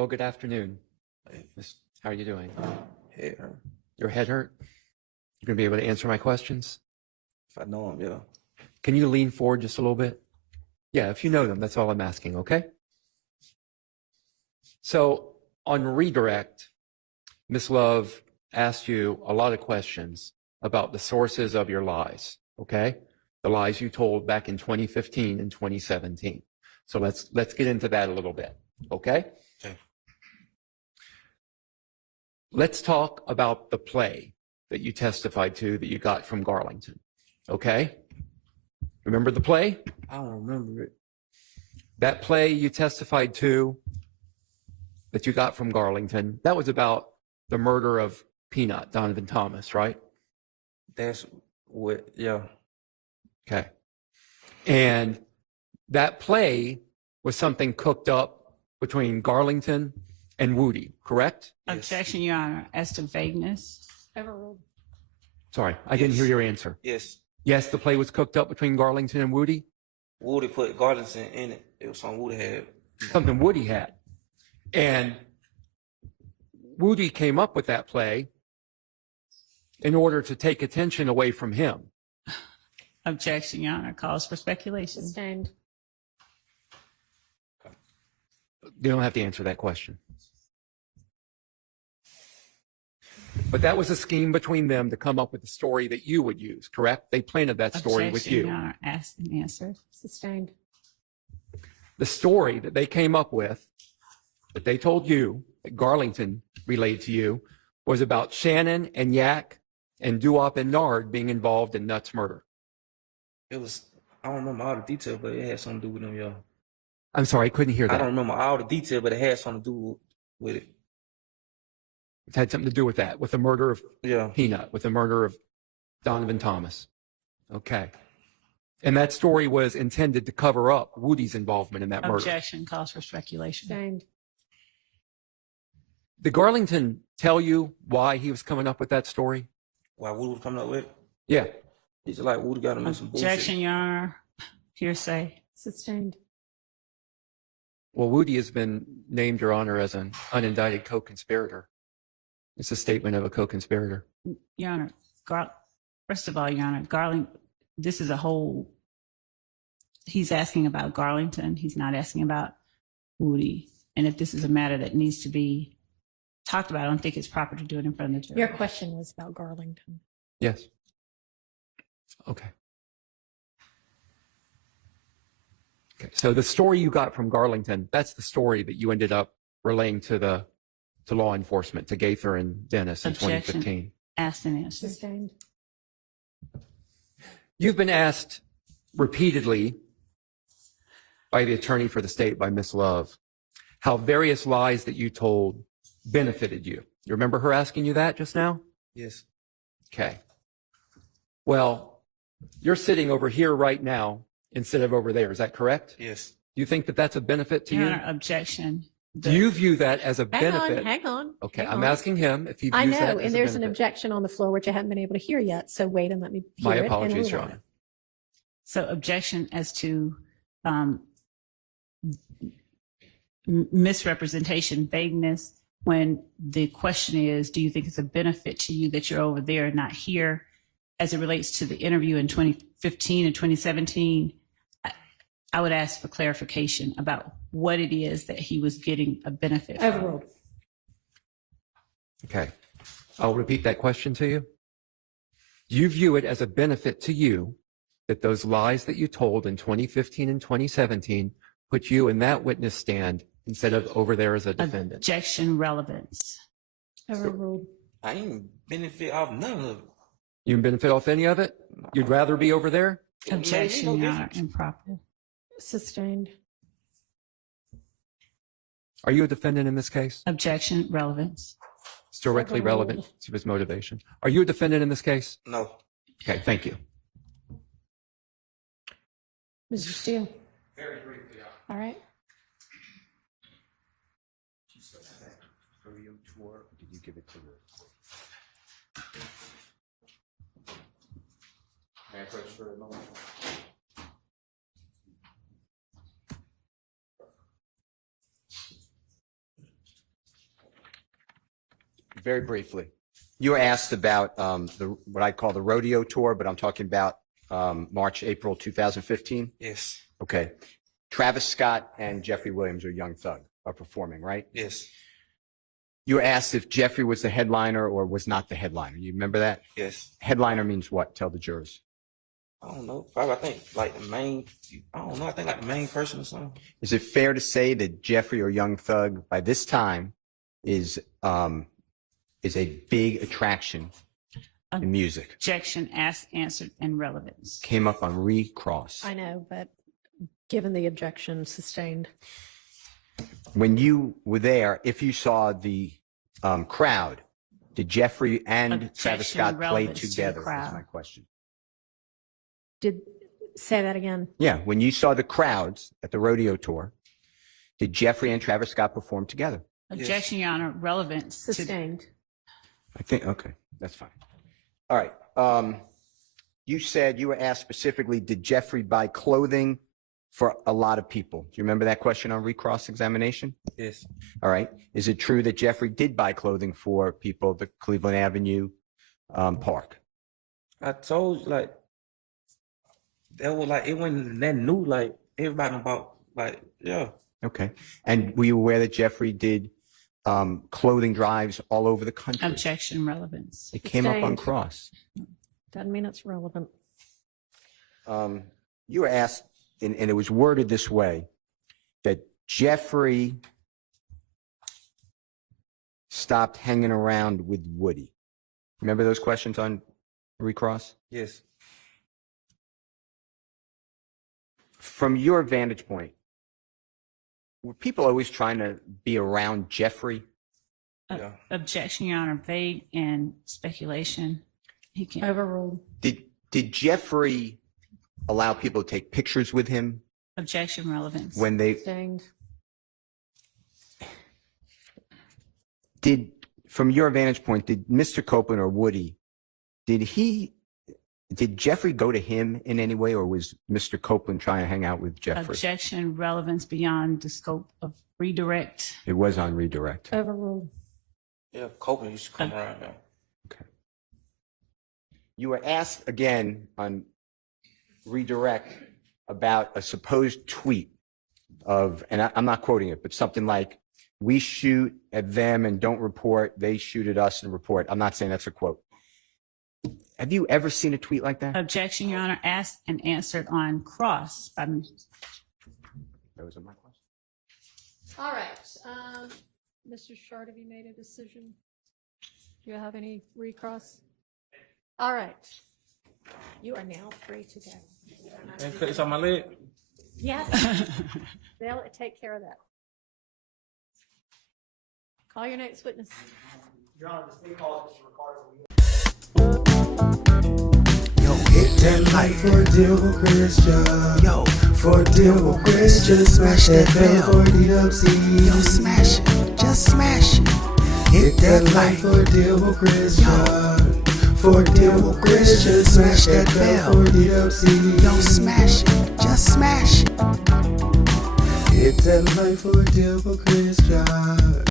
Well, good afternoon. Hey, How are you doing? hey, Your head hurt? You gonna be able to answer my questions? if I know him, yeah. Can you lean forward just a little bit? Yeah, if you know them, that's all I'm asking, okay? So on redirect, Miss Love asked you a lot of questions about the sources of your lies, okay? The lies you told back in 2015 and 2017. So let's get into that a little bit, okay? Okay. Let's talk about the play that you testified to that you got from Garlington, okay? Remember the play? I don't remember it. That play you testified to that you got from Garlington, that was about the murder of Peanut, Donovan Thomas, right? That's what, yeah. Okay. And that play was something cooked up between Garlington and Woody, correct? Yes. Objection, Your Honor, as to vagueness. Overruled. Sorry, I didn't hear your answer. Yes. Yes, the play was cooked up between Garlington and Woody? Woody put Garlington in it. It was something Woody had. Something Woody had. And Woody came up with that play in order to take attention away from him. Objection, Your Honor, calls for speculation. Sustained. You don't have to answer that question. But that was a scheme between them to come up with a story that you would use, correct? They planted that story with Objection, you. Your Honor, asked and answered. Sustained. The story that they came up with, that they told you, that Garlington relayed to you, was about Shannon and Yak and Duop and Nard being involved in Nut's murder. It was, I don't remember all the detail, but it had something to do with them, y'all. I'm sorry, I couldn't hear I that. don't remember all the detail, but it had something to do with it. It had something to do with that, with the murder of Yeah. Peanut, with the murder of Donovan Thomas. Okay. And that story was intended to cover up Woody's involvement in that murder. Objection, calls for speculation. Sustained. Did Garlington tell you why he was coming up with that story? Why Woody was coming up with it? Yeah. It's just like Woody got him in some bullshit. Objection, Your Honor, hearsay. Sustained. Well, Woody has been named, Your Honor, as an unindicted co-conspirator. It's a statement of a co-conspirator. Your Honor, first of all, Your Honor, this is a whole, he's asking about Garlington. He's not asking about Woody. And if this is a matter that needs to be talked about, I don't think it's proper to do it in front of the jury. Your question was about Garlington. Yes. Okay. Okay. So the story you got from Garlington, that's the story that you ended up relaying to law enforcement, to Gaither and Dennis in Objection. 2015. Asked and answered. Sustained. You've been asked repeatedly by the attorney for the state, by Miss Love, how various lies that you told benefited you. You remember her asking you that just now? Yes. Okay. Well, you're sitting over here right now instead of over there. Is that correct? Yes. Do you think that that's a benefit to Your you? Honor, objection. Do you view that as a Hang benefit? on, hang on. Okay, hang I'm on. asking him if he views I that know, as and a there's an benefit. objection on the floor, which I haven't been able to hear yet, so wait and let me hear My it and apologies, rule Your on Honor. it. So objection as to misrepresentation, vagueness, when the question is, do you think it's a benefit to you that you're over there and not here, as it relates to the interview in 2015 and 2017, I would ask for clarification about what it is that he was getting a benefit from. Overruled. Okay. I'll repeat that question to you. Do you view it as a benefit to you that those lies that you told in 2015 and 2017 put you in that witness stand instead of over there as a defendant? Objection, relevance. Overruled. I ain't benefit off none of it. You didn't benefit off any of it? You'd rather be over there? It made me Objection, no Your Honor, difference. improper. Sustained. Are you a defendant in this case? Objection, relevance. It's directly relevant to his motivation. Are you a defendant in this case? No. Okay, thank you. Mr. Steele. Very briefly. All right. Did you give it to her? May I approach for a moment? Very briefly. You were asked about what I call the rodeo tour, but I'm talking about March, April 2015. Yes. Okay. Travis Scott and Jeffrey Williams, or Young Thug, are performing, right? Yes. You were asked if Jeffrey was the headliner or was not the headliner. You remember that? Yes. Headliner means what? Tell the jurors. I don't know. Probably I think like the main. I don't know. I think like the main person or something. Is it fair to say that Jeffrey or Young Thug by this time is a big attraction in music? Objection, asked, answered, and relevance. Came up on recross. I know, but given the objection sustained. When you were there, if you saw the crowd, did Jeffrey and Objection, Travis Scott play relevance to the together? Is crowd. my question. Say that again. Yeah, when you saw the crowds at the rodeo tour, did Jeffrey and Travis Scott perform together? Objection, Your Honor, relevance to Sustained. I think, okay, that's fine. All right. You said you were asked specifically, did Jeffrey buy clothing for a lot of people? Do you remember that question on recross examination? Yes. All right. Is it true that Jeffrey did buy clothing for people at the Cleveland Avenue park? I told you like that was like it wasn't that new. Like everybody bought like yeah. Okay. And were you aware that Jeffrey did clothing drives all over the country? objection, relevance. It came up on Sustained. cross. Doesn't mean it's relevant. You were asked, and it was worded this way, that Jeffrey stopped hanging around with Woody. Remember those questions on recross? Yes. From your vantage point, were people always trying to be around Jeffrey? Yeah. Objection, Your Honor, vague and speculation. He can't. Overruled. Did Jeffrey allow people to take pictures with him Objection, relevance. when they Sustained. did? From your vantage point, did Mr. Copeland or Woody, did Jeffrey go to him in any way, or was Mr. Copeland trying to hang out with Jeffrey? Objection, relevance beyond the scope of redirect. It was on redirect. Overruled. Yeah. Copeland used to come around now. Okay. You were asked again on redirect about a supposed tweet of, and I'm not quoting it, but something like, "We shoot at them and don't report. They shoot at us and report." I'm not saying that's a quote. Have you ever seen a tweet like that? Objection, Your Honor, asked and answered on cross. That wasn't my question. All right. Mr. Short, have you made a decision? Do you have any recross? All right. You are now free to go. And cut this on my leg. Yes. They'll take care of that. Call your next witness. Your Honor, the state calls Mr. Ricardo. Yo, hit that like for deal with Christian. Yo, for deal with Christian. Smash that bell for DWC. Yo, smash it, just smash it. Hit that like for deal with Christian. For deal with Christian. Smash that bell for DWC. Yo, smash it, just smash it. Hit that like for deal with Christian.